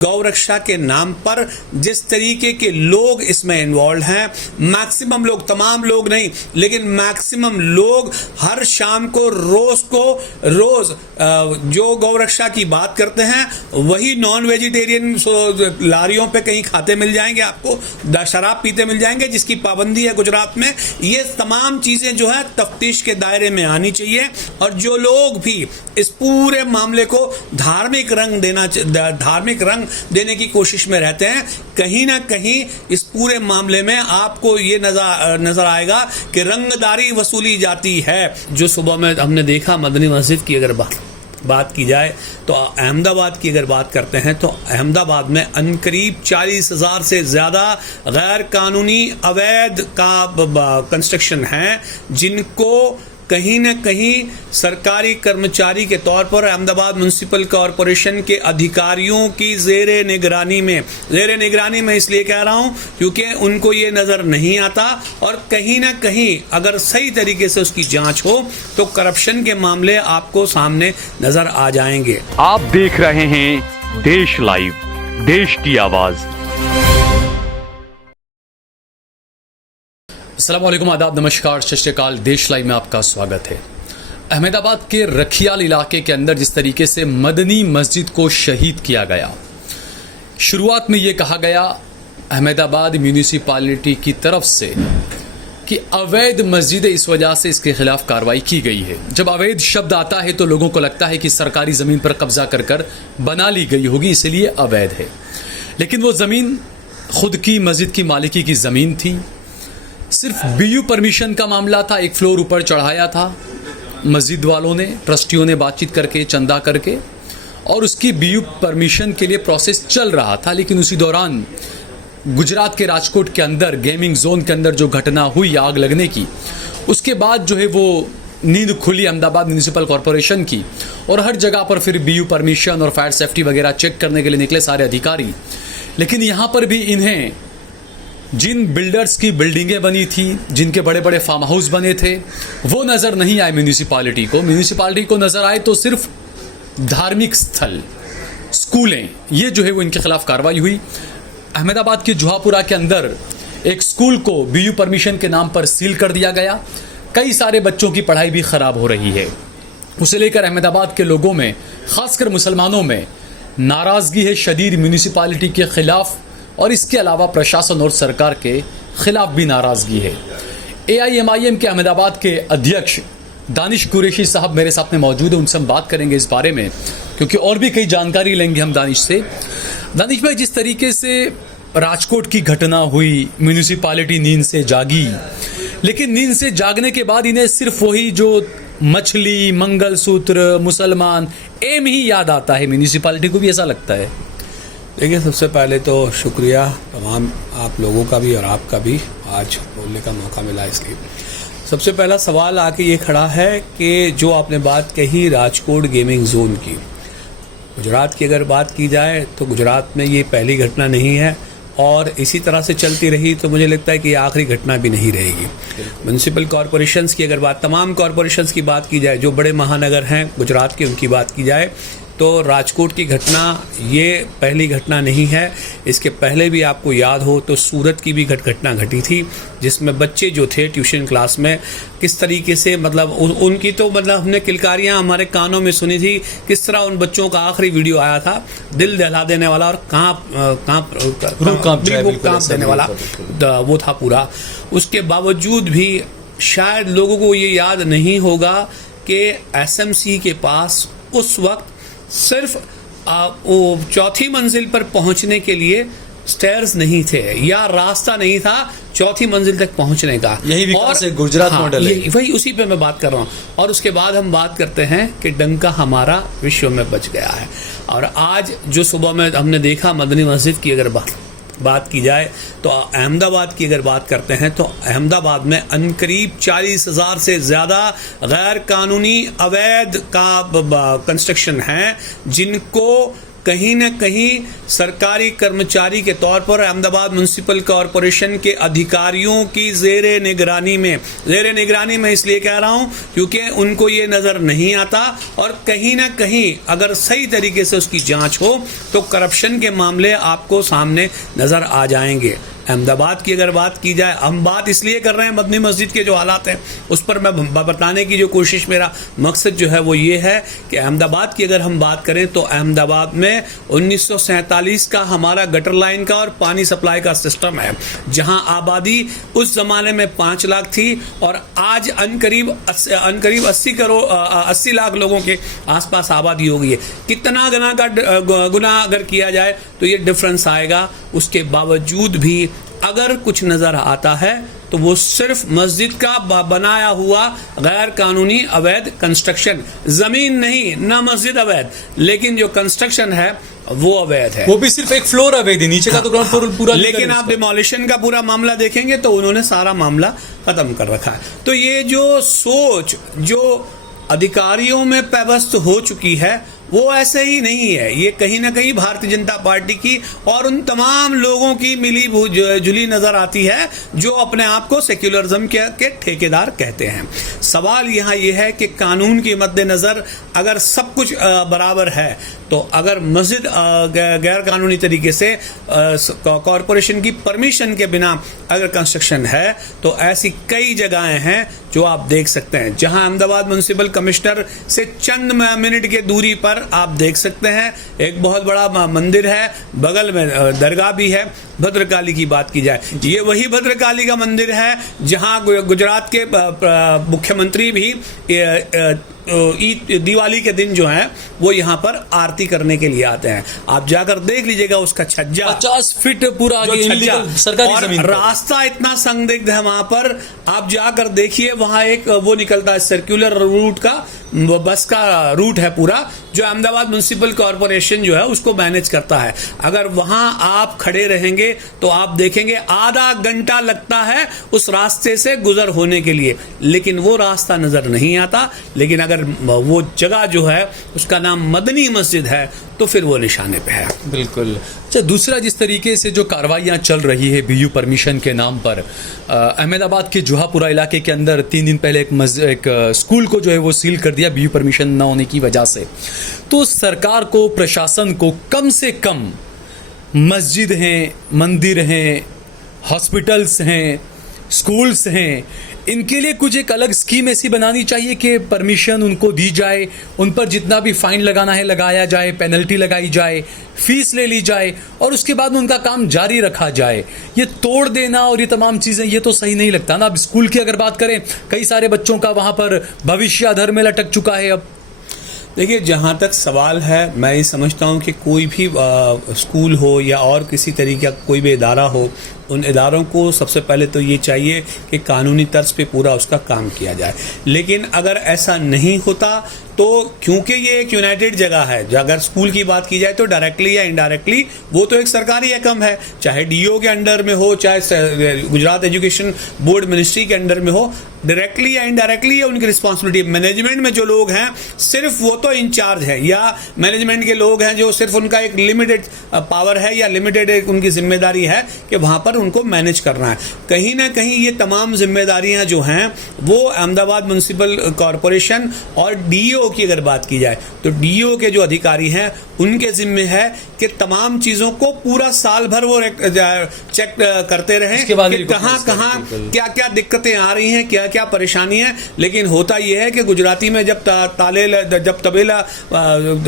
गौरक्षा के नाम पर जिस तरीके के लोग इसमें इन्वॉल्व हैं, मैक्सिमम लोग, तमाम लोग नहीं लेकिन मैक्सिमम लोग हर शाम को रोज जो गौरक्षा की बात करते हैं वही नॉन वेजिटेरियन लारियों पे कहीं खाते मिल जाएंगे, आपको शराब पीते मिल जाएंगे जिसकी पाबंदी है गुजरात में। ये तमाम चीजें जो है तफ्तीश के दायरे में आनी चाहिए और जो लोग भी इस पूरे मामले को धार्मिक रंग देने की कोशिश में रहते हैं, कहीं ना कहीं इस पूरे मामले में आपको ये नजर आएगा कि रंगदारी वसूली जाती है। जो सुबह में हमने देखा मदनी मस्जिद की अगर बात की जाए तो अहमदाबाद की अगर बात करते हैं तो अहमदाबाद में अनकरीब 40,000 से ज़्यादा गैर कानूनी अवैध कंस्ट्रक्शन हैं जिनको कहीं न कहीं सरकारी कर्मचारी के तौर पर अहमदाबाद म्युनिसिपल कॉरपोरेशन के अधिकारियों की ज़ेरे निगरानी में इसलिए कह रहा हूं क्योंकि उनको ये नज़र नहीं आता और कहीं ना कहीं अगर सही तरीके से उसकी जांच हो तो करप्शन के मामले आपको सामने नज़र आ जाएंगे। आप देख रहे हैं देश लाइव, देश की आवाज़। अस्सलाम वालेकुम, आदाब, नमस्कार, सत श्री अकाल। देश लाइव में आपका स्वागत है। अहमदाबाद के रखियाल इलाके के अंदर जिस तरीके से मदनी मस्जिद को शहीद किया गया, शुरुआत में ये कहा गया अहमदाबाद म्यूनिसिपैलिटी की तरफ से कि अवैध मस्जिद है, इस वजह से इसके खिलाफ कार्रवाई की गई है। जब अवैध शब्द आता है तो लोगों को लगता है कि सरकारी ज़मीन पर कब्जा कर बना ली गई होगी, इसलिए अवैध है। लेकिन वो ज़मीन खुद की मस्जिद की मालिकी की ज़मीन थी, सिर्फ बीयू परमिशन का मामला था। एक फ्लोर ऊपर चढ़ाया था मस्जिद वालों ने, ट्रस्टियों ने बातचीत करके, चंदा करके, और उसकी बीयू परमिशन के लिए प्रोसेस चल रहा था। लेकिन उसी दौरान गुजरात के राजकोट के अंदर गेमिंग जोन के अंदर जो घटना हुई आग लगने की, उसके बाद जो है वो नींद खुली अहमदाबाद म्यूनिसिपल कॉरपोरेशन की और हर जगह पर फिर बीयू परमिशन और फायर सेफ्टी वगैरह चेक करने के लिए निकले सारे अधिकारी। लेकिन यहाँ पर भी इन्हें जिन बिल्डर्स की बिल्डिंगें बनी थी, जिनके बड़े बड़े फार्म हाउस बने थे, वो नज़र नहीं आए म्यूनिसिपैलिटी को नज़र आए तो सिर्फ धार्मिक स्थल, स्कूलें, ये जो है वो इनके खिलाफ कार्रवाई हुई। अहमदाबाद के जुहापुरा के अंदर एक स्कूल को बीयू परमिशन के नाम पर सील कर दिया गया। कई सारे बच्चों की पढ़ाई भी ख़राब हो रही है। उसे लेकर अहमदाबाद के लोगों में, ख़ासकर मुसलमानों में नाराज़गी है शदीद म्यूनिसिपैलिटी के ख़िलाफ़, और इसके अलावा प्रशासन और सरकार के खिलाफ भी नाराज़गी है। AIMIM के अहमदाबाद के अध्यक्ष दानिश कुरैशी साहब मेरे साथ में मौजूद है, उनसे हम बात करेंगे इस बारे में, क्योंकि और भी कई जानकारी लेंगे हम दानिश से। दानिश भाई, जिस तरीके से राजकोट की घटना हुई, म्यूनिसिपैलिटी नींद से जागी, लेकिन नींद से जागने के बाद इन्हें सिर्फ वही जो मछली, मंगलसूत्र, मुसलमान, एम ही याद आता है। म्यूनिसिपैलिटी को भी ऐसा लगता है? देखिए, सबसे पहले तो शुक्रिया तमाम आप लोगों का भी और आपका भी, आज बोलने का मौका मिला इसलिए। सबसे पहला सवाल आके ये खड़ा है कि जो आपने बात कही राजकोट गेमिंग जोन की, गुजरात की अगर बात की जाए तो गुजरात में ये पहली घटना नहीं है और इसी तरह से चलती रही तो मुझे लगता है कि आखिरी घटना भी नहीं रहेगी। म्यूनिसिपल कॉरपोरेशंस की अगर बात, तमाम कॉरपोरेशंस की बात की जाए, जो बड़े महानगर हैं गुजरात के, उनकी बात की जाए तो राजकोट की घटना ये पहली घटना नहीं है। इसके पहले भी आपको याद हो तो सूरत की भी घटना घटी थी, जिसमें बच्चे जो थे ट्यूशन क्लास में किस तरीके से, मतलब उनकी तो मतलब हमने किलकारियां हमारे कानों में सुनी थी, किस तरह उन बच्चों का आखिरी वीडियो आया था, दिल दहला देने वाला और कांप देने वाला वो था पूरा। उसके बावजूद भी शायद लोगों को ये याद नहीं होगा कि SMC के पास उस वक्त सिर्फ वो चौथी मंजिल पर पहुंचने के लिए स्टेयर्स नहीं थे या रास्ता नहीं था चौथी मंजिल तक पहुंचने का। यही विकास है, गुजरात मॉडल है। वही उसी पे मैं बात कर रहा हूँ। और उसके बाद हम बात करते हैं कि डंका हमारा विश्व में बच गया है। और आज जो सुबह में हमने देखा मदनी मस्जिद की अगर बात की जाए तो अहमदाबाद की अगर बात करते हैं तो अहमदाबाद में अनकरीब 40,000 से ज़्यादा गैर कानूनी अवैध कंस्ट्रक्शन हैं जिनको कहीं ना कहीं सरकारी कर्मचारी के तौर पर अहमदाबाद म्युनिसिपल कॉरपोरेशन के अधिकारियों की ज़ेरे निगरानी में इसलिए कह रहा हूं क्योंकि उनको ये नज़र नहीं आता, और कहीं ना कहीं अगर सही तरीके से उसकी जांच हो तो करप्शन के मामले आपको सामने नज़र आ जाएंगे। अहमदाबाद की अगर बात की जाए, हम बात इसलिए कर रहे हैं मदनी मस्जिद के जो हालात हैं उस पर मैं बताने की जो कोशिश, मेरा मकसद जो है वो ये है कि अहमदाबाद की अगर हम बात करें तो अहमदाबाद में 1947 का हमारा गटर लाइन का और पानी सप्लाई का सिस्टम है, जहां आबादी उस जमाने में 5 लाख थी और आज अनकरीब 80 लाख लोगों के आसपास आबादी हो गई है। कितना गुना अगर किया जाए तो ये डिफरेंस आएगा। उसके बावजूद भी अगर कुछ नजर आता है तो वो सिर्फ मस्जिद का बनाया हुआ गैर कानूनी अवैध कंस्ट्रक्शन, जमीन नहीं ना मस्जिद अवैध, लेकिन जो कंस्ट्रक्शन है वो अवैध है। वो भी सिर्फ एक फ्लोर अवैध है, नीचे का तो ग्राउंड फ्लोर पूरा। लेकिन आप डिमोलिशन का पूरा मामला देखेंगे तो उन्होंने सारा मामला खत्म कर रखा है। तो ये जो सोच जो अधिकारियों में पेवस्त हो चुकी है वो ऐसे ही नहीं है, ये कहीं ना कहीं भारतीय जनता पार्टी की और उन तमाम लोगों की मिली जुली नजर आती है जो अपने आप को सेक्युलरिज्म के ठेकेदार कहते हैं। सवाल यहाँ ये है कि कानून के मद्देनजर अगर सब कुछ बराबर है तो अगर मस्जिद गैर कानूनी तरीके से कॉरपोरेशन की परमिशन के बिना अगर कंस्ट्रक्शन है तो ऐसी कई जगहें हैं जो आप देख सकते हैं, जहां अहमदाबाद म्युनिसिपल कमिश्नर से चंद मिनट के दूरी पर आप देख सकते हैं एक बहुत बड़ा मंदिर है, बगल में दरगाह भी है। भद्रकाली की बात की जाए, ये वही भद्रकाली का मंदिर है जहां गुजरात के मुख्यमंत्री भी दिवाली के दिन जो है वो यहाँ पर आरती करने के लिए आते हैं। आप जाकर देख लीजिएगा उसका छज्जा 50 फीट पूरा सरकारी जमीन, रास्ता इतना संदिग्ध है वहां पर। आप जाकर देखिए वहां एक वो निकलता है सर्कुलर रूट का, बस का रूट है पूरा, जो अहमदाबाद म्युनिसिपल कॉरपोरेशन जो है उसको मैनेज करता है। अगर वहां आप खड़े रहेंगे तो आप देखेंगे आधा घंटा लगता है उस रास्ते से गुजर होने के लिए, लेकिन वो रास्ता नजर नहीं आता। लेकिन अगर वो जगह जो है उसका नाम मदनी मस्जिद है तो फिर वो निशाने पे है। बिल्कुल। अच्छा, दूसरा जिस तरीके से जो कार्रवाइयाँ चल रही है बीयू परमिशन के नाम पर, अहमदाबाद के जुहापुरा इलाके के अंदर 3 दिन पहले एक स्कूल को जो है वो सील कर दिया बीयू परमिशन न होने की वजह से। तो सरकार को, प्रशासन को कम से कम मस्जिद हैं, मंदिर हैं, हॉस्पिटल्स हैं, स्कूल्स हैं, इनके लिए कुछ एक अलग स्कीम ऐसी बनानी चाहिए कि परमिशन उनको दी जाए, उन पर जितना भी फाइन लगाना है लगाया जाए, पेनल्टी लगाई जाए, फीस ले ली जाए और उसके बाद में उनका काम जारी रखा जाए। ये तोड़ देना और ये तमाम चीज़ें, ये तो सही नहीं लगता ना। अब स्कूल की अगर बात करें, कई सारे बच्चों का वहाँ पर भविष्य अधर में लटक चुका है। अब देखिए, जहाँ तक सवाल है, मैं ये समझता हूँ कि कोई भी स्कूल हो या और किसी तरीके का कोई भी इदारा हो, उन इदारों को सबसे पहले तो ये चाहिए कि कानूनी तर्ज पे पूरा उसका काम किया जाए। लेकिन अगर ऐसा नहीं होता तो क्योंकि ये एक यूनाइटेड जगह है, अगर स्कूल की बात की जाए तो डायरेक्टली या इनडायरेक्टली वो तो एक सरकारी एकम है, चाहे डीओ के अंडर में हो, चाहे गुजरात एजुकेशन बोर्ड मिनिस्ट्री के अंडर में हो, डायरेक्टली या इनडायरेक्टली ये उनकी रिस्पॉन्सिबिलिटी। मैनेजमेंट में जो लोग हैं सिर्फ वो तो इंचार्ज है, या मैनेजमेंट के लोग हैं जो सिर्फ उनका एक लिमिटेड पावर है या लिमिटेड एक उनकी जिम्मेदारी है कि वहां पर उनको मैनेज करना है। कहीं ना कहीं ये तमाम जिम्मेदारियां जो हैं वो अहमदाबाद म्युनिसिपल कॉरपोरेशन और डीओ की अगर बात की जाए तो डीओ के जो अधिकारी हैं उनके जिम्मे है कि तमाम चीजों को पूरा साल भर वो चेक करते रहें कि कहाँ क्या क्या दिक्कतें आ रही हैं, क्या क्या परेशानी है। लेकिन होता यह है कि गुजराती में जब तबेला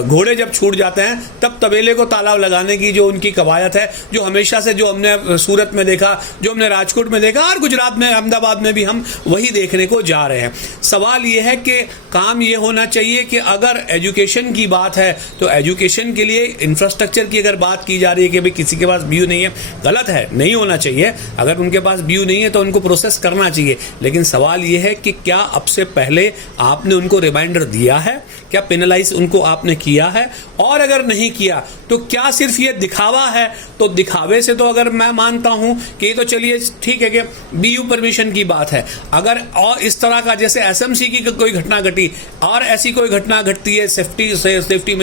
घोड़े जब छूट जाते हैं तब तबेले को ताला लगाने की जो उनकी कवायद है, जो हमेशा से जो हमने सूरत में देखा, जो हमने राजकोट में देखा और गुजरात में अहमदाबाद में भी हम वही देखने को जा रहे हैं। सवाल यह है कि काम ये होना चाहिए कि अगर एजुकेशन की बात है तो एजुकेशन के लिए इंफ्रास्ट्रक्चर की अगर बात की जा रही है कि भाई किसी के पास बीयू नहीं है, गलत है, नहीं होना चाहिए। अगर उनके पास बीयू नहीं है तो उनको प्रोसेस करना चाहिए। लेकिन सवाल सवाल ये है कि क्या अब से पहले आपने उनको रिमाइंडर दिया है, क्या पेनलाइज उनको आपने किया है, और अगर नहीं किया तो क्या सिर्फ ये दिखावा है? तो दिखावे से तो अगर मैं मानता हूं कि ये तो चलिए ठीक है कि बीयू परमिशन की बात है, अगर और इस तरह का जैसे एसएमसी की कोई घटना घटी और ऐसी कोई घटना घटती है सेफ्टी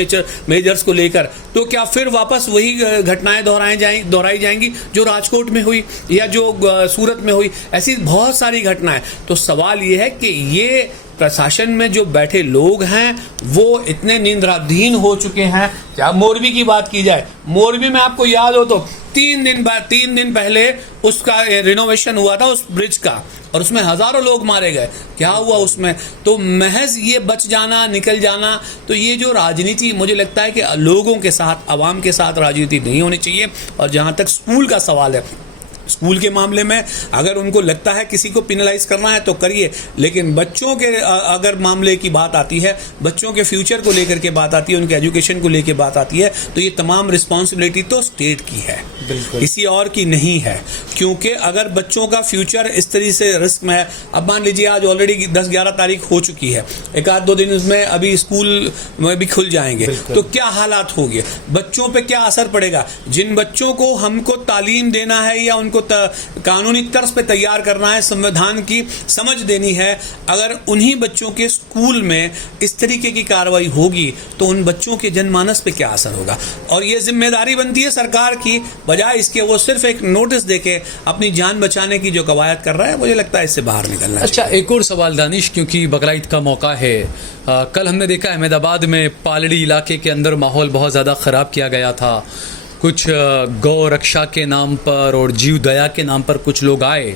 मेजर्स को लेकर, तो क्या फिर वापस वही घटनाएं दोहराई जाएंगी जो राजकोट में हुई या जो सूरत में हुई? ऐसी बहुत सारी घटनाएं। तो सवाल ये है कि ये प्रशासन में जो बैठे लोग हैं वो इतने निंद्राधीन हो चुके हैं। क्या मोरबी की बात की जाए, मोरबी में आपको याद हो तो 3 दिन पहले उसका रिनोवेशन हुआ था उस ब्रिज का, और उसमें हजारों लोग मारे गए। क्या हुआ उसमें? तो महज ये बच जाना, निकल जाना, तो ये जो राजनीति, मुझे लगता है कि लोगों के साथ, आवाम के साथ राजनीति नहीं होनी चाहिए। और जहां तक स्कूल का सवाल है, स्कूल के मामले में अगर उनको लगता है किसी को पिनलाइज करना है तो करिए, लेकिन बच्चों के अगर मामले की बात आती है, बच्चों के फ्यूचर को लेकर के बात आती है, उनके एजुकेशन को लेकर बात आती है, तो ये तमाम रिस्पॉन्सिबिलिटी तो स्टेट की है, किसी और की नहीं है। क्योंकि अगर बच्चों का फ्यूचर इस तरह से रिस्क में है, अब मान लीजिए आज ऑलरेडी 10-11 तारीख हो चुकी है, 1-2 दिन उसमें अभी स्कूल में भी खुल जाएंगे, तो क्या हालात होंगे, बच्चों पे क्या असर पड़ेगा? जिन बच्चों को हमको तालीम देना है या उनको कानूनी तर्ज पे तैयार करना है, संविधान की समझ देनी है, अगर उन्हीं बच्चों के स्कूल में इस तरीके की कार्रवाई होगी तो उन बच्चों के जनमानस पे क्या असर होगा? और ये जिम्मेदारी बनती है सरकार की, बजाय इसके वो सिर्फ एक नोटिस देके अपनी जान बचाने की जो कवायद कर रहा है, मुझे लगता है इससे बाहर निकलना। अच्छा, एक और सवाल दानिश, क्योंकि बकरा ईद का मौका है, कल हमने देखा अहमदाबाद में पालड़ी इलाके के अंदर माहौल बहुत ज़्यादा ख़राब किया गया था। कुछ गौ रक्षा के नाम पर और जीव दया के नाम पर कुछ लोग आए।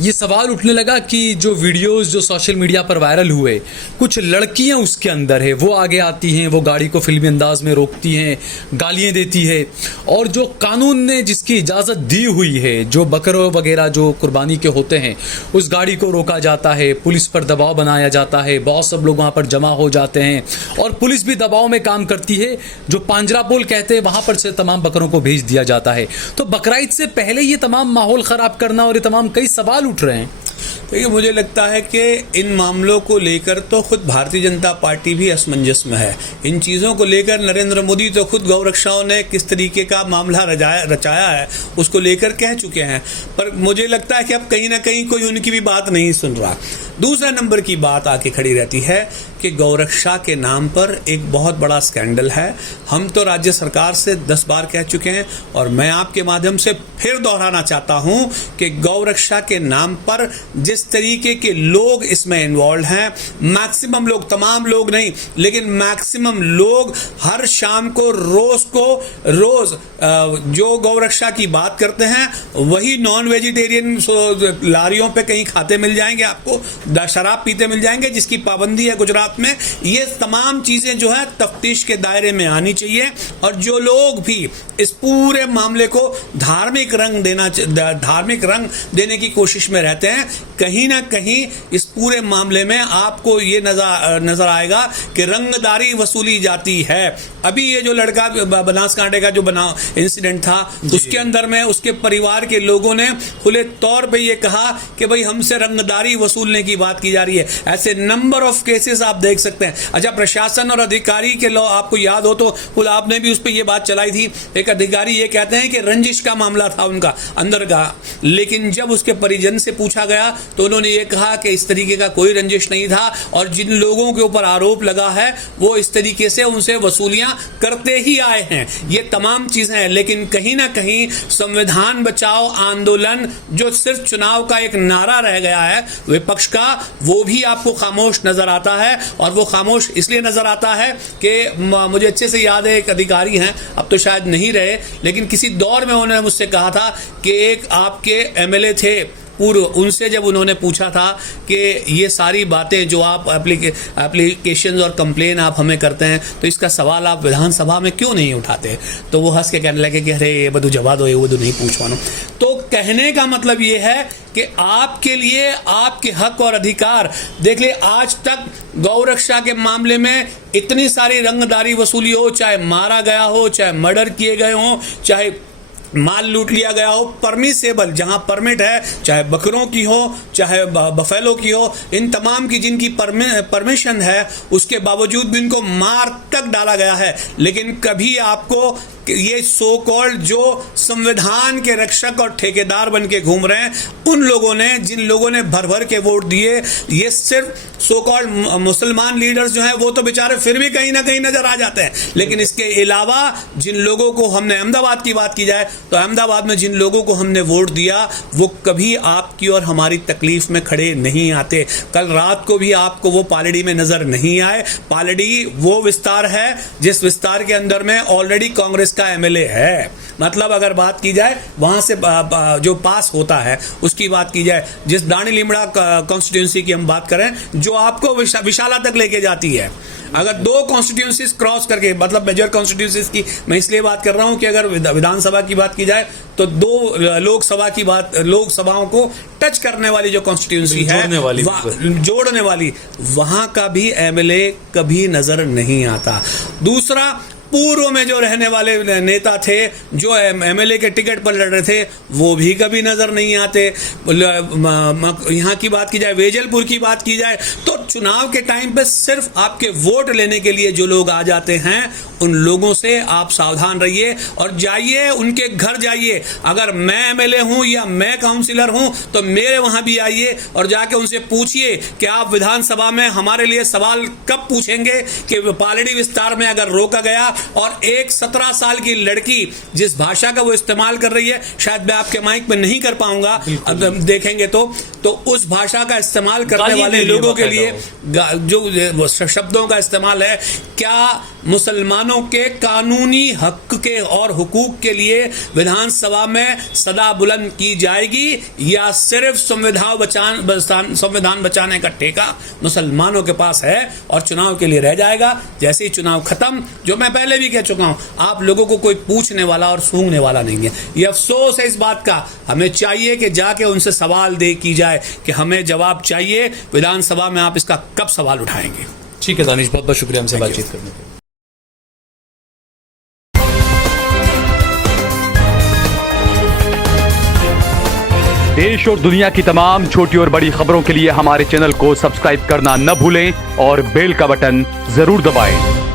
ये सवाल उठने लगा कि जो वीडियोस जो सोशल मीडिया पर वायरल हुए, कुछ लड़कियां उसके अंदर है, वो आगे आती हैं, वो गाड़ी को फिल्मी अंदाज में रोकती हैं, गालियां देती है, और जो कानून ने जिसकी इजाज़त दी हुई है, जो बकरों वगैरह जो कुर्बानी के होते हैं, उस गाड़ी को रोका जाता है, पुलिस पर दबाव बनाया जाता है, बहुत सब लोग वहाँ पर जमा हो जाते हैं और पुलिस भी दबाव में काम करती है। जो पांजरा पोल कहते हैं वहाँ पर से तमाम बकरों को भेज दिया जाता है। तो बकरा ईद से पहले ये तमाम माहौल ख़राब करना और ये तमाम कई सवाल उठ रहे हैं। देखिए, मुझे लगता है कि इन मामलों को लेकर तो खुद भारतीय जनता पार्टी भी असमंजस में है। इन चीज़ों को लेकर नरेंद्र मोदी तो खुद गौरक्षाओं ने किस तरीके का मामला रचाया है उसको लेकर कह चुके हैं, पर मुझे लगता है कि अब कहीं ना कहीं कोई उनकी भी बात नहीं सुन रहा। दूसरा नंबर की बात आके खड़ी रहती है कि गौरक्षा के नाम पर एक बहुत बड़ा स्कैंडल है। हम तो राज्य सरकार से 10 बार कह चुके हैं और मैं आपके माध्यम से फिर दोहराना चाहता हूं कि गौरक्षा के नाम पर जिस तरीके के लोग इसमें इन्वॉल्व हैं, मैक्सिमम लोग, तमाम लोग नहीं, लेकिन मैक्सिमम लोग हर शाम को रोज जो गौरक्षा की बात करते हैं वही नॉन वेजिटेरियन लारियों पे कहीं खाते मिल जाएंगे, आपको शराब पीते मिल जाएंगे जिसकी पाबंदी है गुजरात में। ये तमाम चीजें जो है तफ्तीश के दायरे में आनी चाहिए, और जो लोग भी इस पूरे मामले को धार्मिक रंग देने की कोशिश में रहते हैं, कहीं ना कहीं इस पूरे मामले में आपको ये नजर आएगा कि रंगदारी वसूली जाती है। अभी ये जो लड़का बनासकांठे का जो इंसिडेंट था, उसके अंदर में उसके परिवार के लोगों ने खुले तौर पे ये कहा कि भाई हमसे रंगदारी वसूलने की बात की जा रही है। ऐसे नंबर ऑफ केसेस आप देख सकते हैं। अच्छा, प्रशासन और अधिकारी के लॉ, आपको याद हो तो खुद आपने भी उस पर यह बात चलाई थी। एक अधिकारी ये कहते हैं कि रंजिश का मामला था उनका अंदर का, लेकिन जब उसके परिजन से पूछा गया तो उन्होंने ये कहा कि इस तरीके का कोई रंजिश नहीं था, और जिन लोगों के ऊपर आरोप लगा है वो इस तरीके से उनसे वसूलियां करते ही आए हैं। ये तमाम चीजें हैं, लेकिन कहीं ना कहीं संविधान बचाओ आंदोलन जो सिर्फ चुनाव का एक नारा रह गया है विपक्ष का, वो भी आपको खामोश नजर आता है। और वो खामोश इसलिए नजर आता है कि मुझे अच्छे से याद है, एक अधिकारी हैं, अब तो शायद नहीं रहे, लेकिन किसी दौर में उन्होंने मुझसे कहा था कि एक आपके एमएलए थे पूर्व, उनसे जब उन्होंने पूछा था कि ये सारी बातें जो आप एप्लीकेशन और कंप्लेन आप हमें करते हैं, तो इसका सवाल आप विधानसभा में क्यों नहीं उठाते? तो वो हंस के कहने लगे कि अरे ये बधु जवाब दो, ये बधु नहीं पूछवानो। तो कहने का मतलब ये है कि आपके लिए आपके हक और अधिकार, देख ले, आज तक गौरक्षा के मामले में इतनी सारी रंगदारी वसूली हो, चाहे मारा गया हो, चाहे मर्डर किए गए हो, चाहे माल लूट लिया गया हो, परमिसेबल जहां परमिट है, चाहे बकरों की हो चाहे बफेलो की हो, इन तमाम की जिनकी परमिशन है, उसके बावजूद भी इनको मार तक डाला गया है। लेकिन कभी आपको ये सो कॉल्ड जो संविधान के रक्षक और ठेकेदार बन के घूम रहे हैं, उन लोगों ने, जिन लोगों ने भर भर के वोट दिए, ये सिर्फ सो कॉल्ड मुसलमान लीडर्स जो हैं वो तो बेचारे फिर भी कहीं ना कहीं नजर आ जाते हैं। लेकिन इसके अलावा जिन लोगों को हमने, अहमदाबाद की बात की जाए तो अहमदाबाद में जिन लोगों को हमने वोट दिया वो कभी आपकी और हमारी तकलीफ में खड़े नहीं आते। कल रात को भी आपको वो पालड़ी में नजर नहीं आए। पालड़ी वो विस्तार है जिस विस्तार के अंदर में ऑलरेडी कांग्रेस का एमएलए है। मतलब अगर बात की जाए वहां से जो पास होता है उसकी बात की जाए, जिस दानी लीमड़ा कॉन्स्टिट्यूंसी की हम बात करें जो आपको विशाला तक लेके जाती है, अगर दो कॉन्स्टिट्यूंसीज क्रॉस करके, मतलब मेजर कॉन्स्टिट्यूंसीज की मैं इसलिए बात कर रहा हूं कि अगर विधानसभा की बात की जाए तो दो लोकसभाओं को टच करने वाली जो कॉन्स्टिट्यूंसी है, जोड़ने वाली, वहां का भी एमएलए कभी नजर नहीं आता। दूसरा, पूर्व में जो रहने वाले नेता थे जो एमएलए के टिकट पर लड़ रहे थे वो भी कभी नजर नहीं आते। यहाँ की बात की जाए, वेजलपुर की बात की जाए तो चुनाव के टाइम पे सिर्फ आपके वोट लेने के लिए जो लोग आ जाते हैं उन लोगों से आप सावधान रहिए और जाइए, उनके घर जाइए। अगर मैं एमएलए हूं या मैं काउंसिलर हूं तो मेरे वहां भी आइए और जाके उनसे पूछिए कि आप विधानसभा में हमारे लिए सवाल कब पूछेंगे कि पालड़ी विस्तार में अगर रोका गया और एक 17 साल की लड़की जिस भाषा का वो इस्तेमाल कर रही है, शायद मैं आपके माइक में नहीं कर पाऊंगा, अब देखेंगे तो उस भाषा का इस्तेमाल करने वाले लोगों के लिए जो शब्दों का इस्तेमाल है, क्या मुसलमानों के कानूनी हक के और हुकूक के लिए विधानसभा में सदा बुलंद की जाएगी या सिर्फ संविधान बचाने का ठेका मुसलमानों के पास है और चुनाव के लिए रह जाएगा? जैसे ही चुनाव खत्म, जो मैं पहले भी कह चुका हूं, आप लोगों को कोई पूछने वाला और सूंघने वाला नहीं है। ये अफसोस है इस बात का। हमें चाहिए कि जाके उनसे सवाल की जाए कि हमें जवाब चाहिए, विधानसभा में आप इसका कब सवाल उठाएंगे? ठीक है दानिश, बहुत बहुत शुक्रिया हमसे बातचीत करने के लिए। देश और दुनिया की तमाम छोटी और बड़ी खबरों के लिए हमारे चैनल को सब्सक्राइब करना न भूलें और बेल का बटन जरूर दबाएं।